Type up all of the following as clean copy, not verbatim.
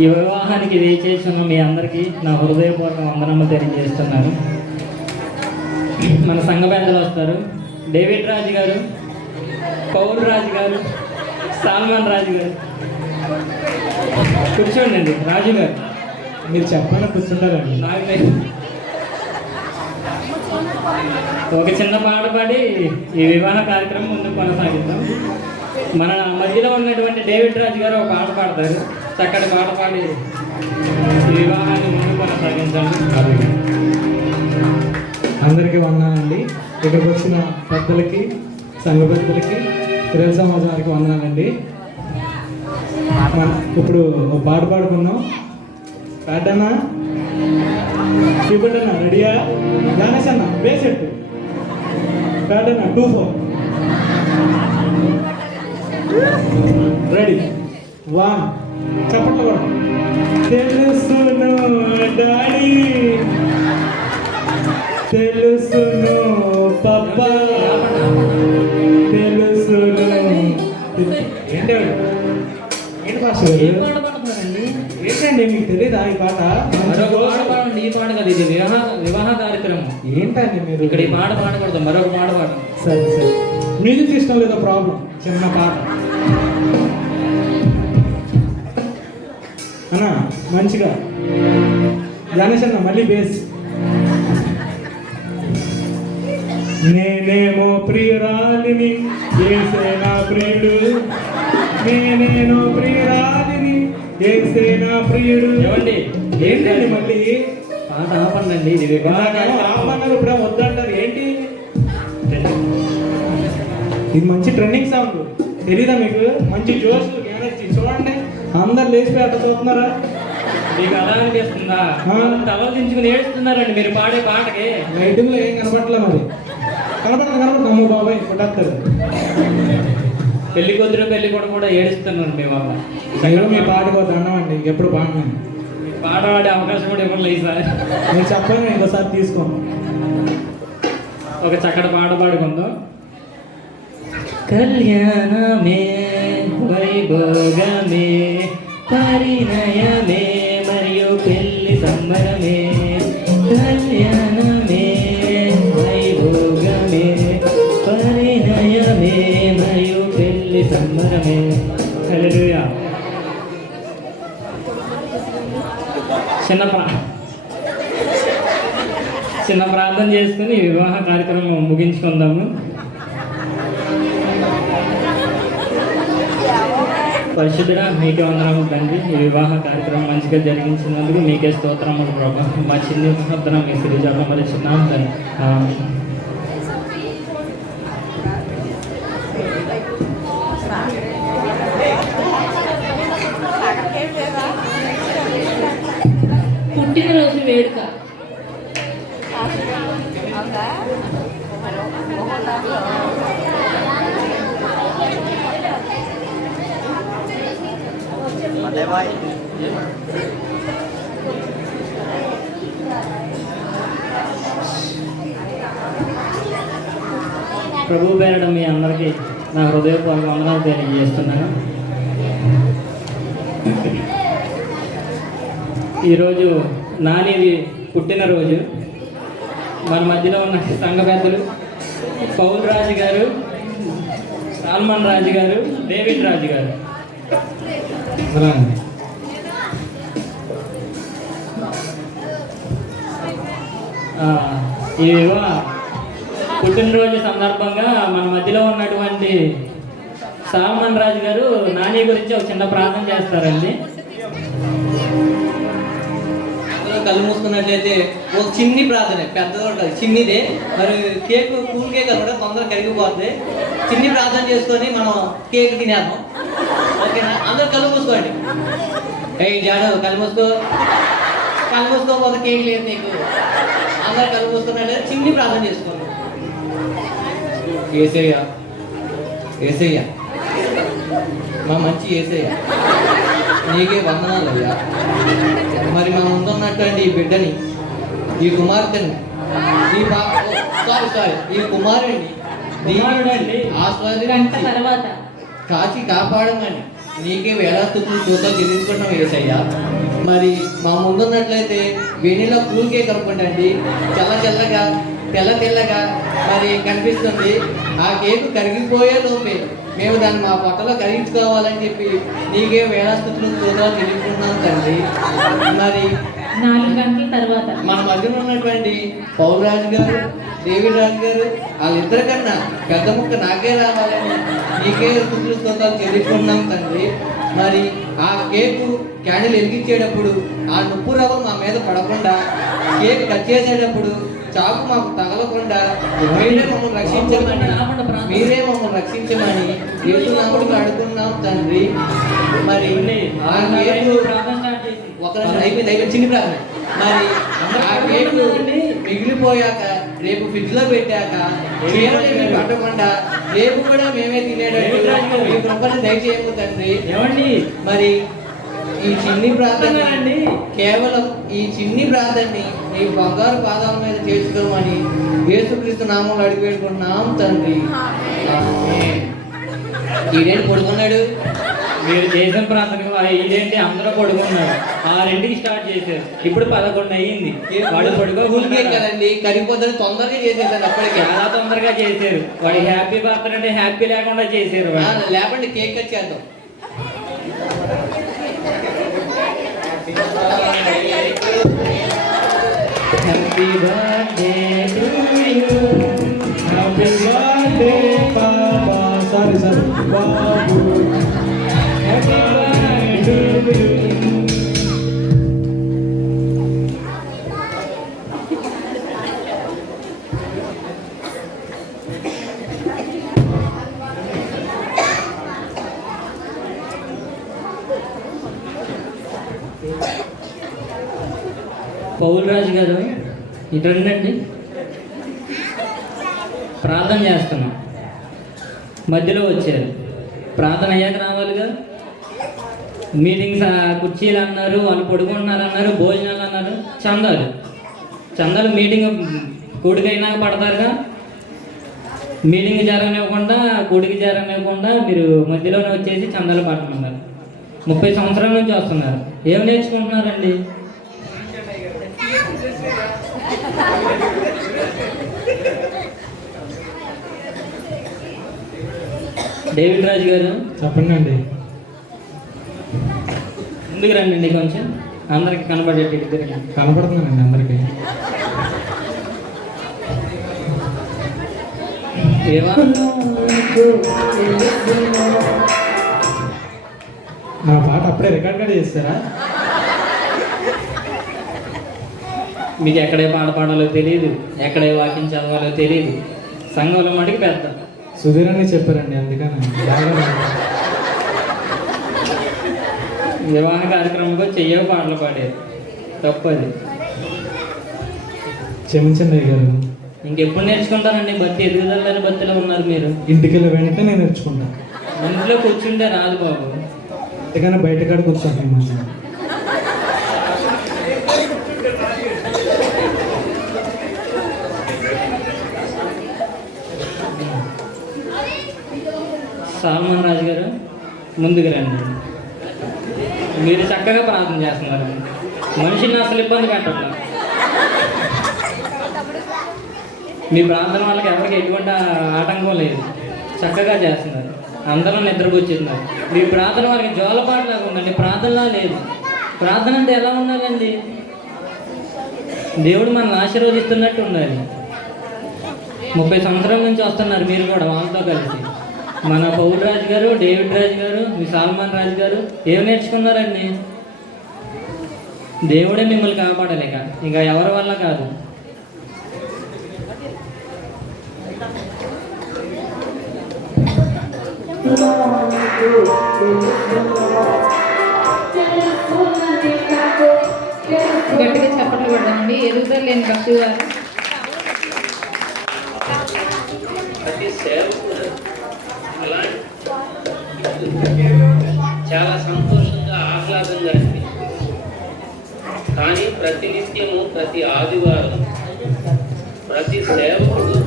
ఈ వివాహానికి వేచేస్తున్న మీ అందరికీ నా హృదయపూర్వక వందనము తెలియజేస్తున్నాను. మన సంఘ పెద్దలు వస్తారు. డేవిడ్ రాజు గారు, పౌల్ రాజు గారు, సాల్మాన్ రాజు గారు కూర్చోండి. రాజు గారు మీరు చెప్పాలని కూర్చుంటారండి. నాకు ఒక చిన్న పాట పాడి ఈ వివాహ కార్యక్రమం ముందుకు కొనసాగిద్దాం. మన మధ్యలో ఉన్నటువంటి డేవిడ్ రాజు గారు ఒక పాట పాడతారు. చక్కటి పాట పాడి ఈ వివాహాన్ని ముందుకు కొనసాగించాలి. అందరికీ వందనాలండి. ఇక్కడికి వచ్చిన పెద్దలకి, సంఘ పెద్దలకి, పిల్లల సమాజానికి వందనాలండి. ఇప్పుడు పాట పాడుకున్నాం. పాటనా చూపెట్టనా? రెడీయా? గణేష్ అన్న బేసెట్టు పాటనా 2-4 రెడీ 1 చప్పట్లు కూడా. తెలుసును డాడీ, తెలుసును పప్పా, తెలుసును ఏంటి భాష ఏంటండి మీకు తెలీదా ఈ పాట? ఈ పాట కదా, ఇది వివాహ కార్యక్రమం. ఏంటండి మీరు ఇక్కడ ఈ పాట పాడకూడదు, మరొక పాట పాడు. సరే సరే, మ్యూజిక్ సిస్టమ్ లేదా ప్రాబ్లం. చిన్న పాట అన్నా మంచిగా. గణేష్ అన్న మళ్ళీ బేస్. నేనేమో ప్రియురాలిని, యేసే నా ప్రియుడు, నేనేనో ప్రియురాలిని, యేసే నా ప్రియుడు. ఏమండి ఏంటండి మళ్ళీ పాట ఆపండి. ఇది వివాహ ఆపన్నారు, ఇప్పుడు వద్దంటారు ఏంటి? ఇది మంచి ట్రెండింగ్ సాంగ్, తెలీదా మీకు? మంచి జోష్ ఎనర్జీ. చూడండి అందరు లేచిపోయి అట్ట చూస్తున్నారా? మీకు అలా అనిపిస్తుందా? టవల్ దించుకుని ఏడుస్తున్నారండి మీరు పాడే పాటకి. లైటింగ్లో ఏం కనపడలే మరి. కనపడదు అమ్మ బాబాయ్ కొట్టేస్తారు. పెళ్లి కూతురు పెళ్లి కూడా ఏడుస్తున్నారు మీ వల్ల. మీరు మీ పాటకు దండం అండి, ఇంకెప్పుడు పాడినా పాట పాడే అవకాశం కూడా ఇవ్వలేదు సార్. నేను చెప్పాను, ఇంకోసారి తీసుకోండి. ఒక చక్కటి పాట పాడుకుందాం. కళ్యాణమే వైభోగమే పరిణయమే మరియు పెళ్లి సంబరమే. కళ్యాణమే వైభోగమే పరిణయమే మరియు పెళ్లి సంబరమే. హల్లెలూయా. చిన్న ప్రార్థన చేసుకుని వివాహ కార్యక్రమం ముగించుకుందాము. పరిశుద్ధుడా మీకే వందనము తండ్రి. ఈ వివాహ కార్యక్రమం మంచిగా జరిగించినందుకు మీకే స్తోత్రములు ప్రభా. మా చిన్న ప్రార్థన మీ శ్రీజాతం మరిచున్నాం తండ్రి. పుట్టినరోజు వేడుక ప్రభు పేరట మీ అందరికీ నా హృదయపూర్వక వందనాలు తెలియజేస్తున్నాను. ఈరోజు నానిది పుట్టినరోజు. మన మధ్యలో ఉన్న సంఘ పెద్దలు పౌల్ రాజు గారు, సాల్మాన్ రాజు గారు, డేవిడ్ రాజు గారు. ఈ పుట్టినరోజు సందర్భంగా మన మధ్యలో ఉన్నటువంటి సాల్మాన్ రాజు గారు నాని గురించి ఒక చిన్న ప్రార్థన చేస్తారండి. కళ్ళు మూసుకున్నట్లయితే ఒక చిన్ని ప్రార్థన, పెద్దగా కాదు, చిన్నిదే. మరి కేక్ కూల్ కేక్ అనమాట, తొందరగా కరిగిపోతుంది. చిన్ని ప్రార్థన చేసుకొని మనం కేక్ తినేద్దాం, ఓకేనా? అందరూ కళ్ళు మూసుకోండి. జాడు కళ్ళు మూసుకోకపోతే కేక్ లేదు నీకు. అందరూ కళ్ళు మూసుకున్నట్లయితే చిన్ని ప్రార్థన చేసుకోండి. ఏసయ్యా, ఏసయ్యా, మా మంచి ఏసయ్యా, నీకే వందనాలు అయ్యా. మరి ఇచ్చినటువంటి ఈ బిడ్డని, ఈ కుమార్తెని, ఈ ఈ కుమారుడిని కుమారుడండి. ఆస్వాదించి తర్వాత కాచి కాపాడమని నీకే వేలాస్తుతులు చూద్దాం చెల్లించుకున్నాం ఏసయ్యా. మరి మా ముందున్నట్లయితే వెనీలా కూల్ కేక్ అనుకుంటండి, చల్ల చల్లగా తెల్ల తెల్లగా మరి కనిపిస్తుంది. ఆ కేకు కరిగిపోయే లోపే మేము దాన్ని మా పొట్టలో కరిగించుకోవాలని చెప్పి నీకే వేలాస్తుతులు చూద్దాం చెల్లించుకున్నాం తండ్రి. మరి 4 గంటల తర్వాత మన మధ్యలో ఉన్నటువంటి పౌల్ రాజు గారు, డేవిడ్ రాజు గారు వాళ్ళిద్దరికన్నా పెద్ద ముక్క నాకే రావాలని నీకే స్తుతులు స్తోత్రాలు చెల్లించుకున్నాం తండ్రి. మరి ఆ కేకు క్యాండిల్ వెలిగించేటప్పుడు ఆ నొప్పు రవ్వ మా మీద పడకుండా, కేక్ కట్ చేసేటప్పుడు చాకు మాకు తగలకుండా మీరే మమ్మల్ని రక్షించమని యేసునామములో అడుగుతున్నాం తండ్రి. మరి ఆ కేకు ఒక అయిపోయింది చిన్ని ప్రార్థన. మరి ఆ కేకు మిగిలిపోయాక రేపు ఫ్రిడ్జ్ లో పెట్టాక చీరలు పట్టకుండా రేపు కూడా మేమే తినేటట్టు మీ కృపను దయచేయము తండ్రి. ఏమండి మరి ఈ చిన్ని ప్రార్థన కేవలం ఈ చిన్ని ప్రార్థనని నీ బంగారు పాదాల మీద చేసుకోమని యేసుక్రీస్తు నామంలో అడిగి పెట్టుకుంటున్నాం తండ్రి. ఈడేంటి పడుకున్నాడు? మీరు చేసిన ప్రార్థనకు ఇదేంటి అందరూ పడుకున్నారు. 6ంటికి స్టార్ట్ చేశారు, ఇప్పుడు 11 అయ్యింది. వాడు పడుకోకూడదు కదండి, కరిగిపోతుంది. తొందరగా చేసేసారు, అప్పటికే చాలా తొందరగా చేశారు. వాడి హ్యాపీ బర్త్డే అంటే హ్యాపీ లేకుండా చేశారు. లేకపోతే కేక్ కట్ చేద్దాం. Happy birthday to you, happy birthday papa, sorry బాబు, happy birthday to you. Paul Raju గారు ఇటు రండి, ప్రార్థన చేస్తున్నాం. మధ్యలో వచ్చారు, ప్రార్థన అయ్యాక రావాలిగా. మీటింగ్స్ కుర్చీలు అన్నారు, వాళ్ళు పడుకుంటున్నారు అన్నారు, భోజనాలు అన్నారు, చందాలు మీటింగ్ కొడుకైనాక పడతారుగా. మీటింగ్ జరగనివ్వకుండా, కొడుకు జరగనివ్వకుండా మీరు మధ్యలోనే వచ్చేసి చందాలు పట్టమన్నారు. 30 సంవత్సరాల నుంచి వస్తున్నారు. ఏం నేర్చుకుంటున్నారండి? డేవిడ్ రాజు గారు చెప్పండి అండి. ముందుకు రండి కొంచెం, అందరికి కనబడేట్టు కనపడుతున్నానండి అందరికి. నా పాట అప్పుడే రికార్డ్ కూడా చేస్తారా? మీకు ఎక్కడే పాట పాడాలో తెలియదు, ఎక్కడే వాక్యం చదవాలో తెలియదు. సంఘంలో మటుకు పెద్ద సుధీర్ అని చెప్పారండి, అందుకని వివాహ కార్యక్రమంలో చెయ్యవు పాటలు పాడేది తప్పది. క్షమించండి అయ్య గారు. ఇంకెప్పుడు నేర్చుకుంటారండి? భక్తి ఎదుగుదలని భక్తిలో ఉన్నారు మీరు. ఇంటికి వెళ్ళి వెంటనే నేను నేర్చుకుంటాను. ఇంట్లో కూర్చుంటే రాదు బాబు, అందుకని బయట కాడ కూర్చోండి. మంచిగా సాల్మన్ రాజు గారు ముందుకు రండి. మీరు చక్కగా ప్రార్థన చేస్తున్నారు, మనిషిని అసలు ఇబ్బంది పెట్టట్లా. మీ ప్రార్థన వాళ్ళకి ఎవరికి ఎటువంటి ఆటంకం లేదు, చక్కగా చేస్తున్నారు. అందరూ నిద్రపుచ్చుతున్నారు. మీ ప్రార్థన వాళ్ళకి జోలపాటులాగా ఉందండి, ప్రార్థనలా లేదు. ప్రార్థన అంటే ఎలా ఉండాలండి? దేవుడు మనల్ని ఆశీర్వదిస్తున్నట్టు ఉండాలి. 30 సంవత్సరాల నుంచి వస్తున్నారు మీరు కూడా వాళ్ళతో కలిసి. మన పౌల్ రాజు గారు, డేవిడ్ రాజు గారు, మీ సాల్మాన్ రాజు గారు ఏం నేర్చుకున్నారండి? దేవుడే మిమ్మల్ని కాపాడలేక, ఇంకా ఎవరి వల్ల కాదు. గట్టిగా చప్పట్లు కొడదామండి. ఎదుగుదల లేని భక్తి గారు చాలా సంతోషంగా ఆహ్లాదంగా కానీ ప్రతినిత్యము ప్రతి ఆదివారం ప్రతి సేవకుడు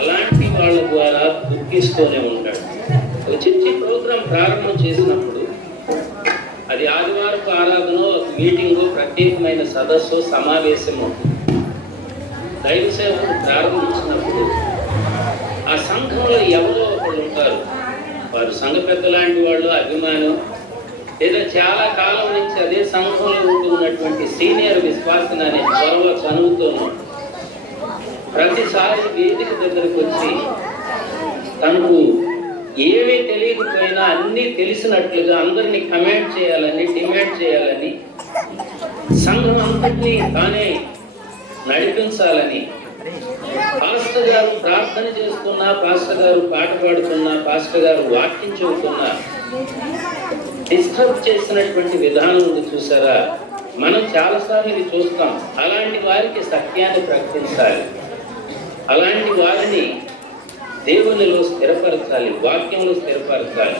అలాంటి వాళ్ళ ద్వారా దుఃఖిస్తూనే ఉంటాడు. ఒక చిన్న ప్రోగ్రాం ప్రారంభం చేసినప్పుడు అది ఆదివారపు ఆరాధన, మీటింగు, ప్రత్యేకమైన సదస్సు, సమావేశము దైవ సేవకు ప్రారంభించినప్పుడు ఆ సంఘంలో ఎవరో ఒకళ్ళు ఉంటారు. వారు సంఘ పెద్ద లాంటి వాళ్ళు, అభిమానం, లేదా చాలా కాలం నుంచి అదే సంఘంలో ఉంటున్నటువంటి సీనియర్ విశ్వాసం అనే చొరవ చనువుతోనూ ప్రతిసారి వేదిక దగ్గరకు వచ్చి తనకు ఏమీ తెలియకపోయినా అన్నీ తెలిసినట్లుగా అందరినీ కమెంట్ చేయాలని, డిమాండ్ చేయాలని, సంఘం అంతటినీ తానే నడిపించాలని, పాస్టర్ గారు ప్రార్థన చేస్తున్నా, పాస్టర్ గారు పాట పాడుతున్నా, పాస్టర్ గారు వాక్యం చెబుతున్నా డిస్టర్బ్ చేసినటువంటి విధానం ఉంది చూసారా. మనం చాలాసార్లు ఇది చూస్తాం. అలాంటి వారికి సత్యాన్ని ప్రకటించాలి, అలాంటి వారిని దేవునిలో స్థిరపరచాలి, వాక్యంలో స్థిరపరచాలి.